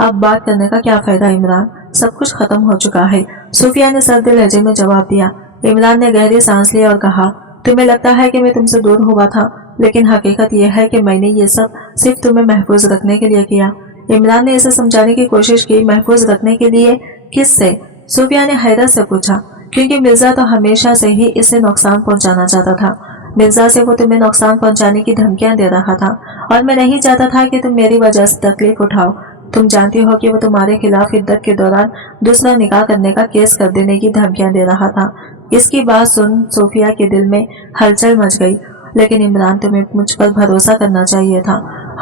अब बात करने का क्या फायदा इमरान, सब कुछ खत्म हो चुका है। सूफिया ने सर्द लहजे में जवाब दिया। इमरान ने गहरी सांस लिया और कहा, तुम्हें लगता है कि मैं तुमसे दूर हुआ था, लेकिन हकीकत यह है कि मैंने ये सब सिर्फ तुम्हें महफूज रखने के लिए किया। इमरान ने इसे समझाने की कोशिश की। महफूज रखने के लिए? किससे? सूफिया ने हैरत से पूछा। क्योंकि मिर्जा तो हमेशा से ही इसे नुकसान पहुंचाना चाहता था। मिर्जा से वो तुम्हें नुकसान पहुंचाने की धमकियां दे रहा था, और मैं नहीं चाहता था कि तुम मेरी वजह से तकलीफ उठाओ। तुम जानती हो कि वो तुम्हारे खिलाफ इद्दत के दौरान दूसरा निकाह करने का केस कर देने की धमकियां दे रहा था। इसकी बात सुन सूफिया के दिल में हलचल मच गई। लेकिन इमरान, तुम्हें मुझ पर भरोसा करना चाहिए था।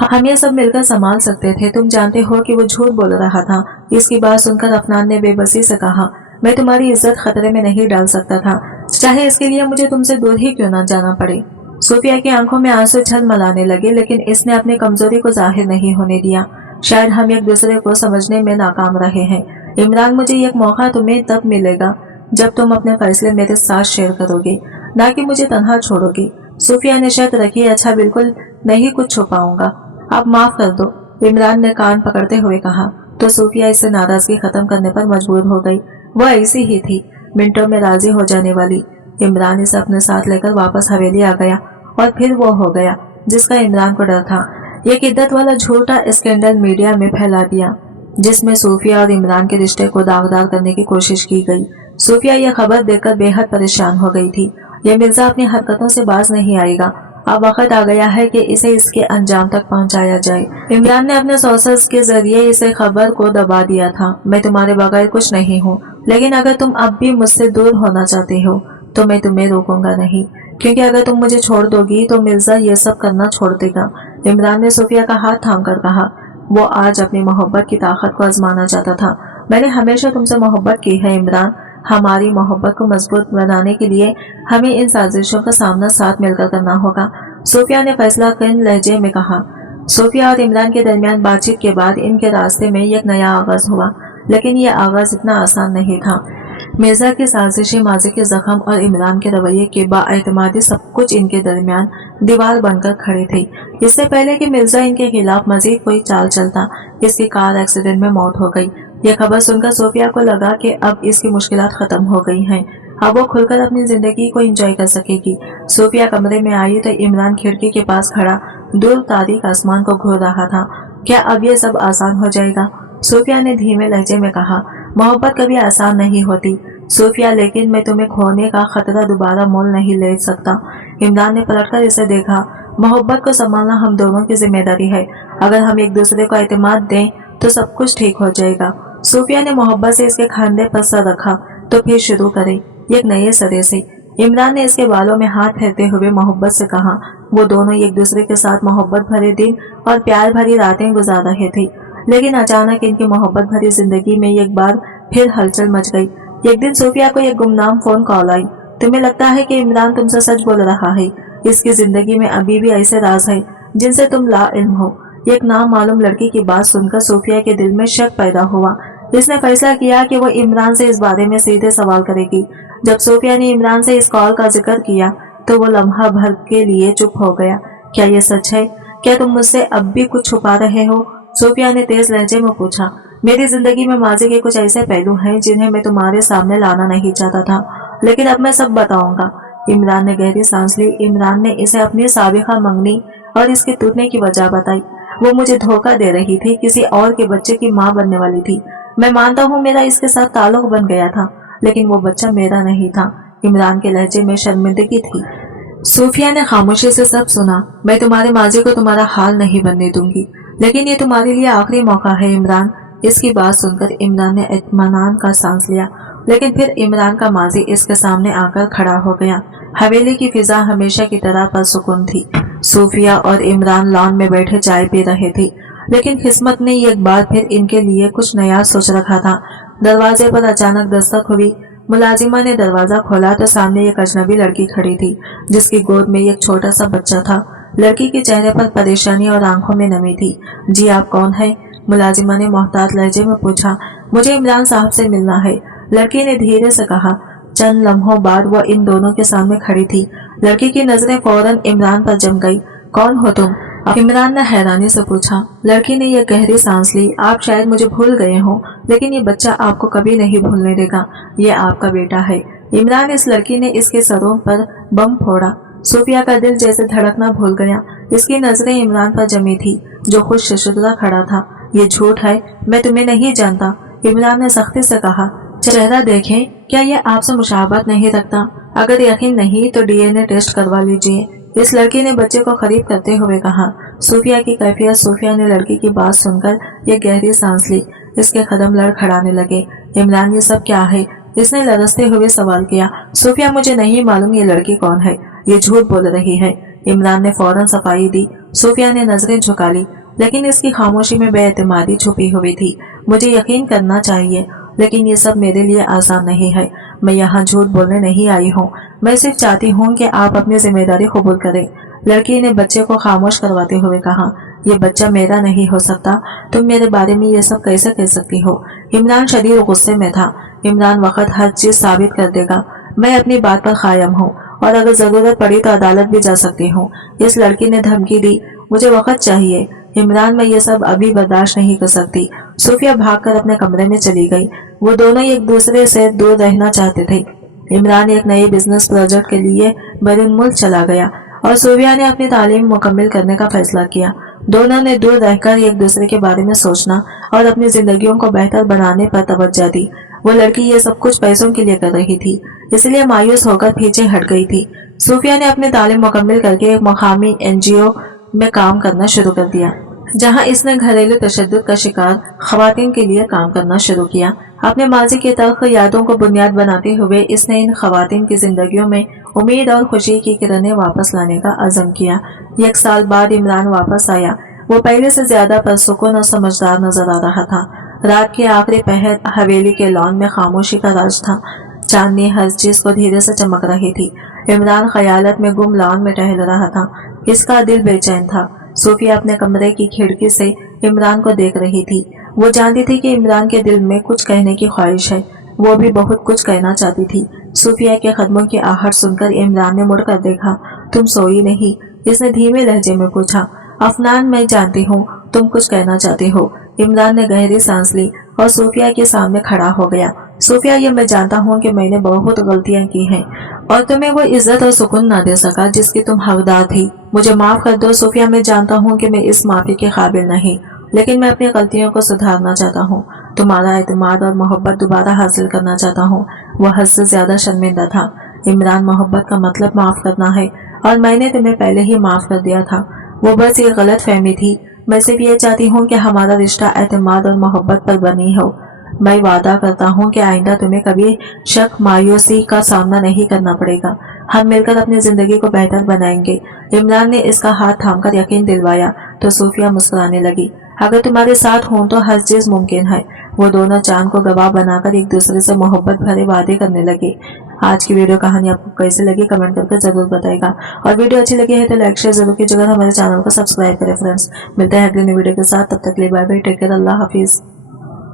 हम ये सब मिलकर संभाल सकते थे। तुम जानते हो कि वो झूठ बोल रहा था। इसकी बात सुनकर अफनान ने बेबसी से कहा, मैं तुम्हारी इज्जत खतरे में नहीं डाल सकता था, चाहे इसके लिए मुझे तुमसे दूर ही क्यों न जाना पड़े। सूफिया की आंखों में आंसू झलमलाने लगे, लेकिन इसने अपनी कमजोरी को जाहिर नहीं होने दिया। शायद हम एक दूसरे को समझने में नाकाम रहे हैं। इमरान, मुझे एक मौका तुम्हें तब मिलेगा जब तुम अपने फैसले मेरे साथ शेयर करोगे, ना कि मुझे तन्हा छोड़ोगे। सूफिया ने शर्त रखी। अच्छा, बिल्कुल नहीं कुछ छुपाऊंगा, आप माफ कर दो, इमरान ने कान पकड़ते हुए कहा। तो सूफिया इससे नाराजगी खत्म करने पर मजबूर हो गई। वह ऐसी ही थी, मिनटों में राजी हो जाने वाली। इमरान इसे अपने साथ लेकर वापस हवेली आ गया, और फिर वो हो गया जिसका इमरान को डर था। एक इद्दत वाला झूठा स्कैंडल मीडिया में फैला दिया, जिसमें सूफिया और इमरान के रिश्ते को दागदार करने की कोशिश की गई। सूफिया यह खबर देखकर बेहद परेशान हो गई थी। यह मिर्जा अपनी हरकतों से बाज नहीं आएगा। अब वक्त आ गया है कि इसे इसके अंजाम तक पहुंचाया जाए। इमरान ने अपने सोर्सेस के जरिए इसे खबर को दबा दिया था। मैं तुम्हारे बगैर कुछ नहीं हूँ, लेकिन अगर तुम अब भी मुझसे दूर होना चाहते हो तो मैं तुम्हें रोकूंगा नहीं, क्योंकि अगर तुम मुझे छोड़ दोगी तो मिर्जा ये सब करना छोड़ देगा। इमरान ने सूफिया का हाथ थाम कर कहा। वो आज अपनी मोहब्बत की ताकत को आजमाना चाहता था। मैंने हमेशा तुमसे मोहब्बत की है इमरान। हमारी मोहब्बत को मजबूत बनाने के लिए हमें इन साजिशों का सामना साथ मिलकर करना होगा, सूफिया ने फैसला कन लहजे में कहा। सूफिया और इमरान के दरमियान बातचीत के बाद इनके रास्ते में एक नया आगाज हुआ, लेकिन यह आगाज इतना आसान नहीं था। मिर्जा की साजिशें, माजी के जख्म और इमरान के रवैये के बाएतमादी सब कुछ इनके दरमियान दीवार बनकर खड़े थे। इससे पहले कि मिर्जा इनके खिलाफ मजीद कोई चाल चलता, इसकी कार एक्सीडेंट में मौत हो गई। यह खबर सुनकर सोफिया को लगा कि अब इसकी मुश्किलात खत्म हो गई हैं। अब वो खुलकर अपनी जिंदगी को एंजॉय कर सकेगी। सोफिया कमरे में आई तो इमरान खिड़की के पास खड़ा दूर तारीक आसमान को घूर रहा था। क्या अब ये सब आसान हो जाएगा? सोफिया ने धीमे लहजे में कहा। मोहब्बत कभी आसान नहीं होती सोफिया, लेकिन मैं तुम्हें खोने का खतरा दोबारा मोल नहीं ले सकता। इमरान ने पलटकर इसे देखा। मोहब्बत को संभालना हम दोनों की जिम्मेदारी है। अगर हम एक दूसरे को एतमाद दें तो सब कुछ ठीक हो जाएगा। सोफिया ने मोहब्बत से इसके खांधे पर सर रखा। तो फिर शुरू करें एक नए सिरे से। इमरान ने इसके बालों में हाथ फेरते हुए मोहब्बत से कहा। वो दोनों एक दूसरे के साथ मोहब्बत भरे दिन और प्यार भरी रातें गुजार रहे थे, लेकिन अचानक इनकी मोहब्बत भरी जिंदगी में एक बार फिर हलचल मच गई। एक दिन सोफिया को एक गुमनाम फोन कॉल आई। तुम्हें लगता है कि इमरान तुमसे सच बोल रहा है? इसकी जिंदगी में अभी भी ऐसे राज है जिनसे तुम ला इल्म हो। एक नामालूम लड़की की बात सुनकर सोफिया के दिल में शक पैदा हुआ। इसने फैसला किया कि वो इमरान से इस बारे में सीधे सवाल करेगी। जब सोफिया ने इमरान से इस कॉल का जिक्र किया तो वो लम्हा भर के लिए चुप हो गया। क्या ये सच है? क्या तुम मुझसे अब भी कुछ छुपा रहे हो? सोफिया ने तेज लहजे में पूछा। मेरी जिंदगी में माजी के कुछ ऐसे पहलू हैं जिन्हें मैं तुम्हारे सामने लाना नहीं चाहता था, लेकिन अब मैं सब बताऊंगा। इमरान ने गहरी सांस ली। इमरान ने इसे अपनी साबिका मंगनी और इसके टूटने की वजह बताई। वो मुझे धोखा दे रही थी, किसी और के बच्चे की माँ बनने वाली थी। मैं मानता हूँ मेरा इसके साथ ताल्लुक बन गया था, लेकिन वो बच्चा मेरा नहीं था। इमरान के लहजे में शर्मिंदगी थी। सोफिया ने खामोशी से सब सुना। मैं तुम्हारे माजी को तुम्हारा हाल नहीं बनने दूंगी, लेकिन ये तुम्हारे लिए आखिरी मौका है इमरान। इसकी बात सुनकर इमरान ने इत्मीनान का सांस लिया, लेकिन फिर इमरान का माजी इसके सामने आकर खड़ा हो गया। हवेली की फिजा हमेशा की तरह परसुकून थी। सोफिया और इमरान लॉन में बैठे चाय पी रहे थे, लेकिन किस्मत ने एक बार फिर इनके लिए कुछ नया सोच रखा था। दरवाजे पर अचानक दस्तक हुई। मुलाजिमा ने दरवाजा खोला तो सामने एक अजनबी लड़की खड़ी थी, जिसकी गोद में एक छोटा सा बच्चा था। लड़की के चेहरे पर परेशानी और आंखों में नमी थी। जी आप कौन है? मुलाजिमा ने मोहतात लहजे में पूछा। मुझे इमरान साहब से मिलना है, लड़की ने धीरे से कहा। चंद लम्हों बाद वो इन दोनों के सामने खड़ी थी। लड़की की नजरें फौरन इमरान पर जम गई। कौन हो तुम? इमरान ने हैरानी से पूछा। लड़की ने यह गहरी सांस ली। आप शायद मुझे भूल गए हो, लेकिन ये बच्चा आपको कभी नहीं भूलने देगा। ये आपका बेटा है। इमरान, इस लड़की ने इसके सरों पर बम फोड़ा। सोफिया का दिल जैसे धड़कना भूल गया। इसकी नजरें इमरान पर जमी थी, जो खुद शशुद्रा खड़ा था। ये झूठ है, मैं तुम्हें नहीं जानता, इमरान ने सख्ती से कहा। चेहरा देखें, क्या ये आपसे मुशाबहत नहीं रखता? अगर यकीन नहीं तो डीएनए टेस्ट करवा लीजिए, इस लड़की ने बच्चे को करीब करते हुए कहा। सोफिया की कैफियत। सोफिया ने लड़की की बात सुनकर ये गहरी सांस ली। इसके कदम लड़खड़ाने लगे। इमरान, ये सब क्या है? इसने लरसते हुए सवाल किया। सोफिया, मुझे नहीं मालूम ये लड़की कौन है, ये झूठ बोल रही है। इमरान ने फौरन सफाई दी। सोफिया ने नजरें झुका ली, लेकिन इसकी खामोशी में बेएतमादी छुपी हुई थी। मुझे यकीन करना चाहिए, लेकिन ये सब मेरे लिए आसान नहीं है। मैं यहाँ झूठ बोलने नहीं आई हूँ, मैं सिर्फ चाहती हूँ कि आप अपनी जिम्मेदारी कबूल करें। लड़की ने बच्चे को खामोश करवाते हुए कहा। ये बच्चा मेरा नहीं हो सकता। तुम मेरे बारे में ये सब कैसे कह सकती हो? इमरान शदीद गुस्से में था। इमरान, वक्त हर चीज साबित कर देगा। मैं अपनी बात पर कायम हूँ और अगर जरूरत पड़ी तो अदालत भी जा सकती हूँ। इस लड़की ने धमकी दी। मुझे वक्त चाहिए इमरान, मैं ये सब अभी बर्दाश्त नहीं कर सकती। सोफिया भागकर अपने कमरे में चली गई। वो दोनों एक दूसरे से दूर रहना चाहते थे। इमरान एक नए बिजनेस प्रोजेक्ट के लिए बैरून मुल्क चला गया और सोफिया ने अपनी तालीम मुकम्मल करने का फैसला किया। दोनों ने दूर रहकर एक दूसरे के बारे में सोचना और अपनी जिंदगियों को बेहतर बनाने पर तवज्जो दी। वो लड़की ये सब कुछ पैसों के लिए कर रही थी, इसलिए मायूस होकर पीछे हट गई थी। सोफिया ने अपनी तालीम मुकम्मल करके एक मुकामी एनजीओ में काम करना शुरू कर दिया, जहां इसने घरेलू तशद्दुद का शिकार खवातीन के लिए काम करना शुरू किया। अपने माजी की तल्ख यादों को बुनियाद बनाते हुए इसने इन खवातीन की जिंदगियों में उम्मीद और खुशी की किरणें वापस लाने का अज़म किया। 1 साल बाद इमरान वापस आया। वो पहले से ज्यादा पुरसुकून और समझदार नजर आ रहा था। रात के आखिरी पहर हवेली के लॉन में खामोशी का राज था। चांदनी हर चीज को धीरे से चमक रही थी। इमरान ख्यालत में गुम लॉन में टहल रहा था। इसका दिल बेचैन था। सोफिया अपने कमरे की खिड़की से इमरान को देख रही थी। वो जानती थी कि इमरान के दिल में कुछ कहने की ख्वाहिश है, वो भी बहुत कुछ कहना चाहती थी। सूफिया के कदमों की आहट सुनकर इमरान ने मुड़कर देखा। तुम सोई नहीं? इसने धीमे लहजे में पूछा। अफनान, मैं जानती हूँ तुम कुछ कहना चाहती हो। इमरान ने गहरी सांस ली और सूफिया के सामने खड़ा हो गया। सूफिया, ये मैं जानता हूँ कि मैंने बहुत गलतियाँ की हैं और तुम्हें वो इज्जत और सुकून ना दे सका जिसकी तुम हकदार थी। मुझे माफ कर दो सूफिया, मैं जानता हूँ कि मैं इस माफी के काबिल नहीं, लेकिन मैं अपनी गलतियों को सुधारना चाहता हूँ। तुम्हारा एतमाद और मोहब्बत दोबारा हासिल करना चाहता हूँ। वो हद से ज्यादा शर्मिंदा था। इमरान, मोहब्बत का मतलब माफ करना है और मैंने तुम्हें पहले ही माफ कर दिया था। वो बस ये गलत फहमी थी। मैं सिर्फ ये चाहती हूँ कि हमारा रिश्ता एतमाद और मोहब्बत पर बनी हो। मैं वादा करता हूँ कि आइंदा तुम्हें कभी शक मायूसी का सामना नहीं करना पड़ेगा। हम मिलकर अपनी जिंदगी को बेहतर बनाएंगे। इमरान ने इसका हाथ थामकर यकीन दिलवाया तो सूफिया मुस्कुराने लगी। अगर तुम्हारे साथ हों तो हर चीज मुमकिन है। वो दोनों चांद को गवाह बनाकर एक दूसरे से मोहब्बत भरे वादे करने लगे। आज की वीडियो कहानी आपको कैसे लगी कमेंट करके जरूर बताएगा और वीडियो अच्छी लगी है तो लाइक शेयर जरूर कीजिएगा। हमारे चैनल को सब्सक्राइब करें फ्रेंड्स। मिलते हैं अगली वीडियो के साथ, तब तक के लिए बाय बाय, टेक केयर, अल्लाह हाफिज।